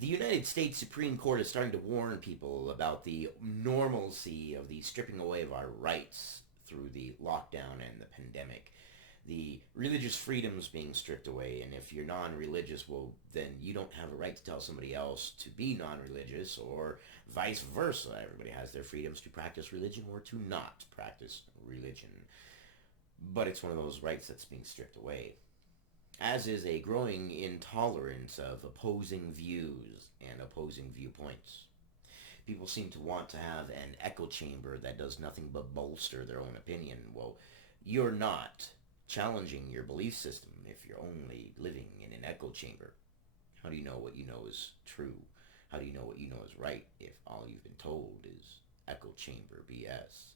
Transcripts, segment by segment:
The United States Supreme Court is starting to warn people about the normalcy of the stripping away of our rights through the lockdown and the pandemic. The religious freedoms being stripped away, and if you're non-religious, well, then you don't have a right to tell somebody else to be non-religious, or vice versa. Everybody has their freedoms to practice religion or to not practice religion. But it's one of those rights that's being stripped away, as is a growing intolerance of opposing views and opposing viewpoints. People seem to want to have an echo chamber that does nothing but bolster their own opinion. Well, you're not challenging your belief system if you're only living in an echo chamber. How do you know what you know is true? How do you know what you know is right if all you've been told is echo chamber BS?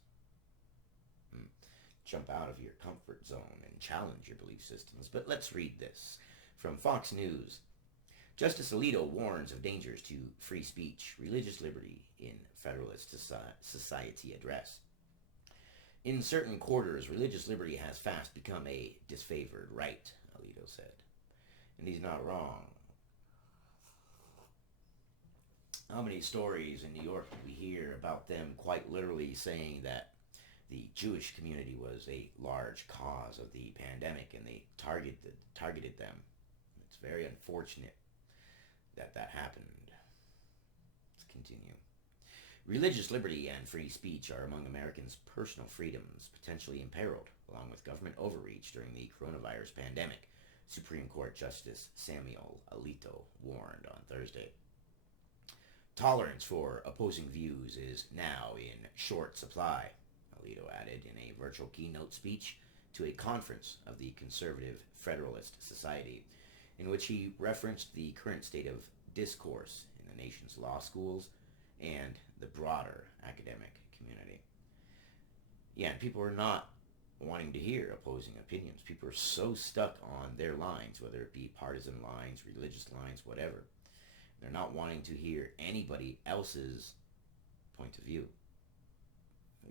Jump out of your comfort zone and challenge your belief systems. But let's read this from Fox News. Justice Alito warns of dangers to free speech, religious liberty in Federalist Society address. In certain quarters, religious liberty has fast become a disfavored right, Alito said. And he's not wrong. How many stories in New York do we hear about them quite literally saying that the Jewish community was a large cause of the pandemic and they targeted them? It's very unfortunate that happened. Let's continue. Religious liberty and free speech are among Americans' personal freedoms potentially imperiled, along with government overreach during the coronavirus pandemic, Supreme Court Justice Samuel Alito warned on Thursday. Tolerance for opposing views is now in short supply, Alito added in a virtual keynote speech to a conference of the Conservative Federalist Society, in which he referenced the current state of discourse in the nation's law schools and the broader academic community. Yeah, and people are not wanting to hear opposing opinions. People are so stuck on their lines, whether it be partisan lines, religious lines, whatever. They're not wanting to hear anybody else's point of view.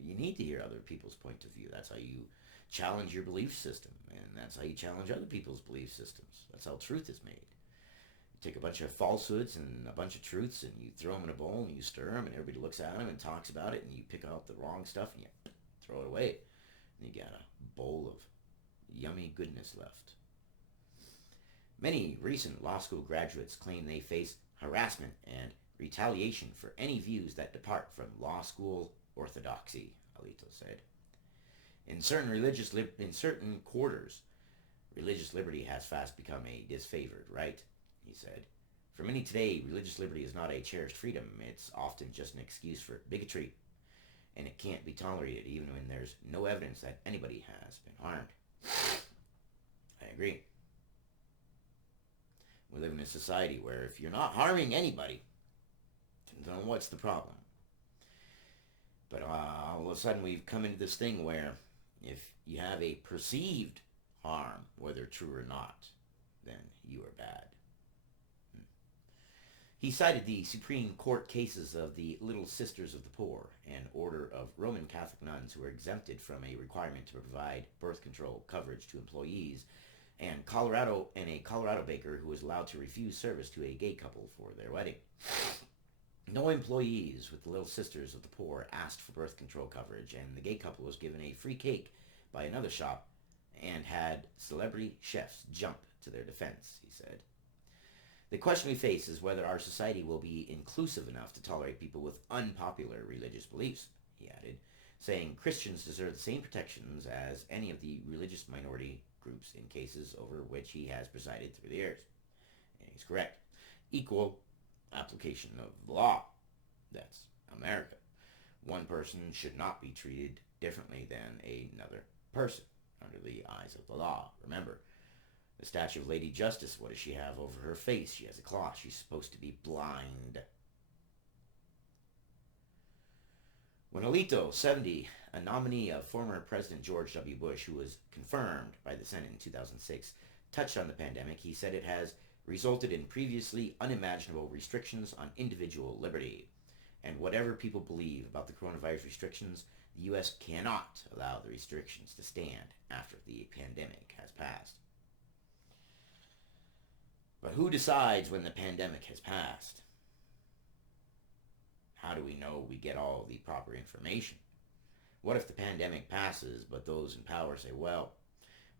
You need to hear other people's point of view. That's how you challenge your belief system, and that's how you challenge other people's belief systems. That's how truth is made. You take a bunch of falsehoods and a bunch of truths, and you throw them in a bowl, and you stir them, and everybody looks at them and talks about it, and you pick out the wrong stuff, and you throw it away. And you got a bowl of yummy goodness left. Many recent law school graduates claim they face harassment and retaliation for any views that depart from law school orthodoxy, Alito said. In certain quarters, religious liberty has fast become a disfavored right, he said. For many today, religious liberty is not a cherished freedom. It's often just an excuse for bigotry, and it can't be tolerated even when there's no evidence that anybody has been harmed. I agree. We live in a society where if you're not harming anybody, then what's the problem? But all of a sudden we've come into this thing where if you have a perceived harm, whether true or not, then you are bad. He cited the Supreme Court cases of the Little Sisters of the Poor, an order of Roman Catholic nuns who were exempted from a requirement to provide birth control coverage to employees, and a Colorado baker who was allowed to refuse service to a gay couple for their wedding. No employees with the Little Sisters of the Poor asked for birth control coverage, and the gay couple was given a free cake by another shop and had celebrity chefs jump to their defense, he said. The question we face is whether our society will be inclusive enough to tolerate people with unpopular religious beliefs, he added, saying Christians deserve the same protections as any of the religious minority groups in cases over which he has presided through the years. And he's correct. Equal application of the law. That's America. One person should not be treated differently than another person under the eyes of the law. Remember, the statue of Lady Justice, what does she have over her face? She has a cloth. She's supposed to be blind. When Alito, 70, a nominee of former President George W. Bush, who was confirmed by the Senate in 2006, touched on the pandemic, he said it has resulted in previously unimaginable restrictions on individual liberty. And whatever people believe about the coronavirus restrictions, the U.S. cannot allow the restrictions to stand after the pandemic has passed. But who decides when the pandemic has passed? How do we know we get all the proper information? What if the pandemic passes, but those in power say, well,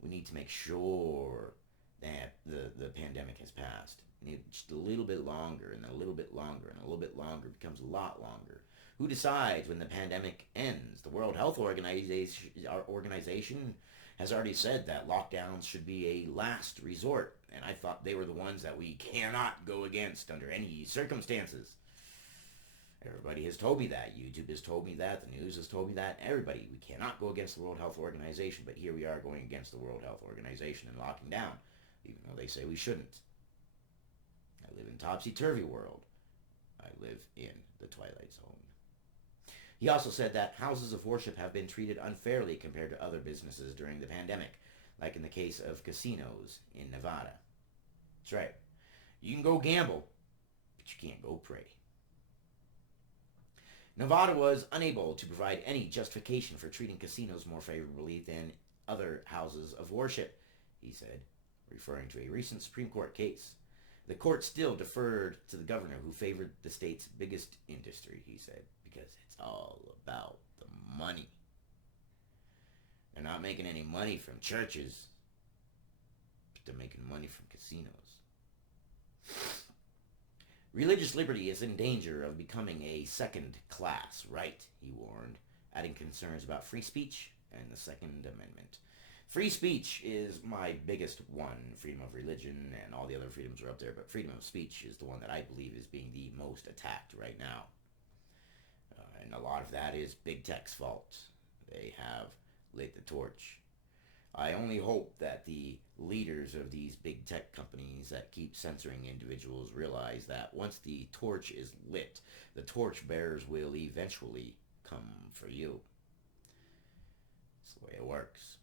we need to make sure that the pandemic has passed. And just a little bit longer, and a little bit longer, and a little bit longer becomes a lot longer. Who decides when the pandemic ends? The World Health Organization has already said that lockdowns should be a last resort, and I thought they were the ones that we cannot go against under any circumstances. Everybody has told me that. YouTube has told me that. The news has told me that. Everybody. We cannot go against the World Health Organization, but here we are going against the World Health Organization and locking down, even though they say we shouldn't. I live in topsy-turvy world. I live in the Twilight Zone. He also said that houses of worship have been treated unfairly compared to other businesses during the pandemic, like in the case of casinos in Nevada. That's right. You can go gamble, but you can't go pray. Nevada was unable to provide any justification for treating casinos more favorably than other houses of worship, he said, referring to a recent Supreme Court case. The court still deferred to the governor, who favored the state's biggest industry, he said, because it's all about the money. They're not making any money from churches, but they're making money from casinos. Religious liberty is in danger of becoming a second-class right, he warned, adding concerns about free speech and the Second Amendment. Free speech is my biggest one. Freedom of religion and all the other freedoms are up there, but freedom of speech is the one that I believe is being the most attacked right now. And a lot of that is big tech's fault. They have lit the torch. I only hope that the leaders of these big tech companies that keep censoring individuals realize that once the torch is lit, the torch bearers will eventually come for you. That's the way it works.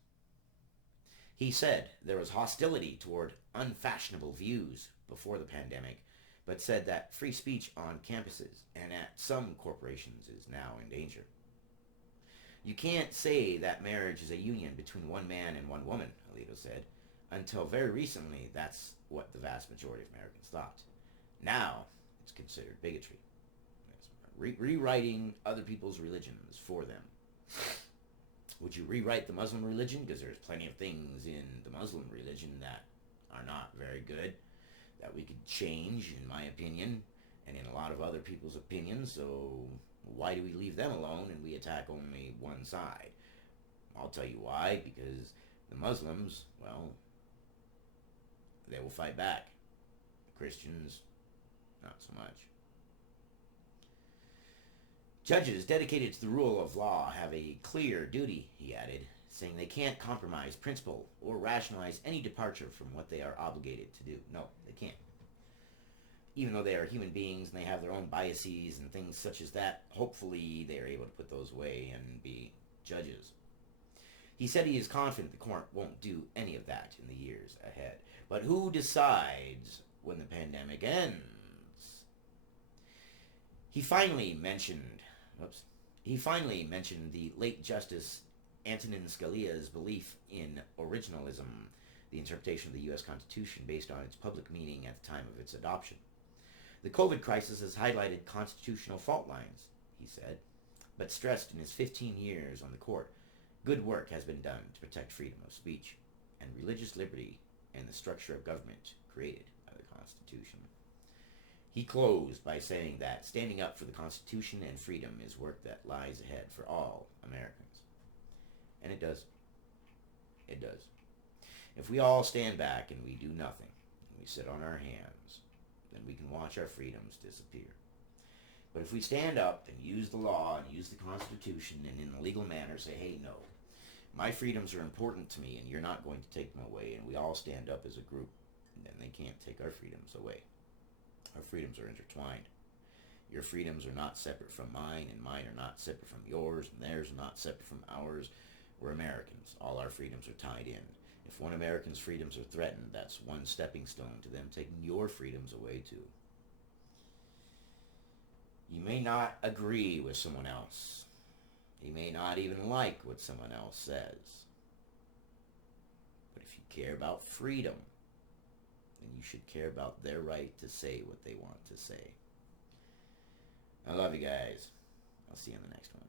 He said there was hostility toward unfashionable views before the pandemic, but said that free speech on campuses and at some corporations is now in danger. You can't say that marriage is a union between one man and one woman, Alito said. Until very recently, that's what the vast majority of Americans thought. Now, it's considered bigotry. It's rewriting other people's religions for them. Would you rewrite the Muslim religion? Because there's plenty of things in the Muslim religion that are not very good, that we could change, in my opinion, and in a lot of other people's opinions, so why do we leave them alone and we attack only one side? I'll tell you why, because the Muslims, well, they will fight back. The Christians, not so much. Judges dedicated to the rule of law have a clear duty, he added, saying they can't compromise principle or rationalize any departure from what they are obligated to do. No, they can't. Even though they are human beings and they have their own biases and things such as that, hopefully they are able to put those away and be judges. He said he is confident the court won't do any of that in the years ahead. But who decides when the pandemic ends? He finally mentioned the late Justice Antonin Scalia's belief in originalism, the interpretation of the U.S. Constitution based on its public meaning at the time of its adoption. The COVID crisis has highlighted constitutional fault lines, he said, but stressed in his 15 years on the court, good work has been done to protect freedom of speech and religious liberty and the structure of government created by the Constitution. He closed by saying that standing up for the Constitution and freedom is work that lies ahead for all Americans. And it does. It does. If we all stand back and we do nothing, and we sit on our hands, then we can watch our freedoms disappear. But if we stand up and use the law and use the Constitution and in a legal manner say, hey, no, my freedoms are important to me and you're not going to take them away, and we all stand up as a group, then they can't take our freedoms away. Our freedoms are intertwined. Your freedoms are not separate from mine, and mine are not separate from yours, and theirs are not separate from ours. We're Americans. All our freedoms are tied in. If one American's freedoms are threatened, that's one stepping stone to them taking your freedoms away too. You may not agree with someone else. You may not even like what someone else says. But if you care about freedom, and you should care about their right to say what they want to say. I love you guys. I'll see you in the next one.